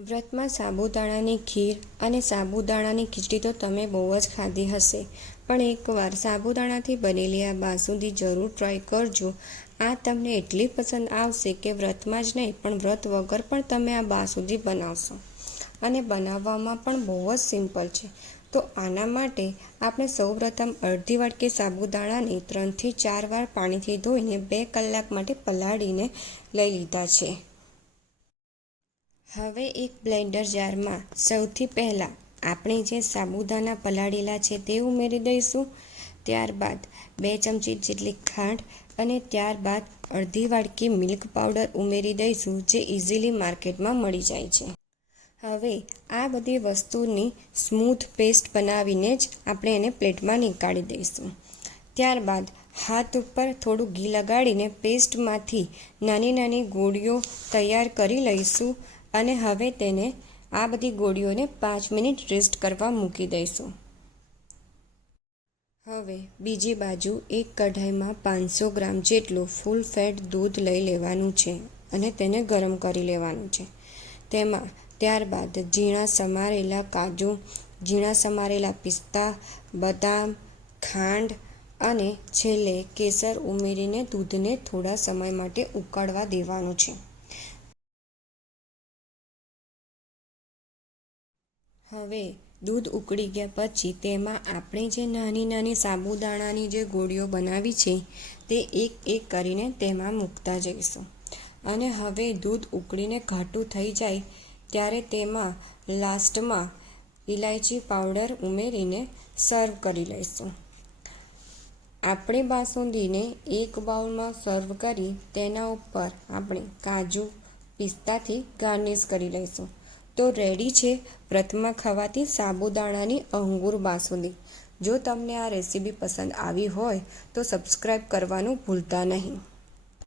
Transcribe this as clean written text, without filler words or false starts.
વ્રતમાં સાબુદાણાની ખીર અને સાબુદાણાની ખીચડી તો તમે બહુ જ ખાધી હશે, પણ એકવાર સાબુદાણાથી બનેલી આ બાસુંદી જરૂર ટ્રાય કરજો. આ તમને એટલી પસંદ આવશે કે વ્રતમાં જ નહીં પણ વ્રત વગર પણ તમે આ બાસુંદી બનાવશો. અને બનાવવામાં પણ બહુ જ સિમ્પલ છે. તો આના માટે આપણે સૌપ્રથમ અડધી વાટકી સાબુદાણાને 3 થી 4 વાર પાણીથી ધોઈને 2 કલાક માટે પલાળીને લઈ લીધા છે. હવે એક બ્લેન્ડર જારમાં સૌથી પહેલાં આપણે જે સાબુદાણા પલાળેલા છે તે ઉમેરી દઈશું. ત્યારબાદ 2 ચમચી જેટલી ખાંડ અને ત્યારબાદ અડધી વાટકી મિલ્ક પાવડર ઉમેરી દઈશું, જે ઇઝીલી માર્કેટમાં મળી જાય છે. હવે આ બધી વસ્તુની સ્મૂથ પેસ્ટ બનાવીને જ આપણે એને પ્લેટમાં નીકાળી દઈશું. ત્યારબાદ હાથ ઉપર થોડું ઘી લગાડીને પેસ્ટમાંથી નાની નાની ગોળીઓ તૈયાર કરી લઈશું અને હવે તેને આ બધી ગોળીઓને 5 મિનિટ રેસ્ટ કરવા મૂકી દઈશું. હવે બીજી બાજુ એક કઢાઈમાં 500 ગ્રામ જેટલું ફૂલ ફેટ દૂધ લઈ લેવાનું છે અને તેને ગરમ કરી લેવાનું છે. તેમાં ત્યારબાદ ઝીણા સમારેલા કાજુ, ઝીણા સમારેલા પિસ્તા, બદામ, ખાંડ અને છેલ્લે કેસર ઉમેરીને દૂધને થોડા સમય માટે ઉકળવા દેવાનું છે. હવે દૂધ ઉકળી ગયા પછી તેમાં આપણે જે નાની નાની સાબુદાણાની જે ગોળીઓ બનાવી છે તે એક એક કરીને તેમાં મૂકતા જઈશું. અને હવે દૂધ ઉકળીને ઘાટું થઈ જાય ત્યારે તેમાં લાસ્ટમાં ઇલાયચી પાવડર ઉમેરીને સર્વ કરી લઈશું. આપણે બાસુંદીને એક બાઉલમાં સર્વ કરી તેના ઉપર આપણે કાજુ, પિસ્તાથી ગાર્નિશ કરી લઈશું. તો રેડી છે વ્રતમાં ખવાતી સાબુદાણાની અંગૂર બાસુંદી. જો તમને આ રેસીપી પસંદ આવી હોય તો સબસ્ક્રાઈબ કરવાનું ભૂલતા નહીં.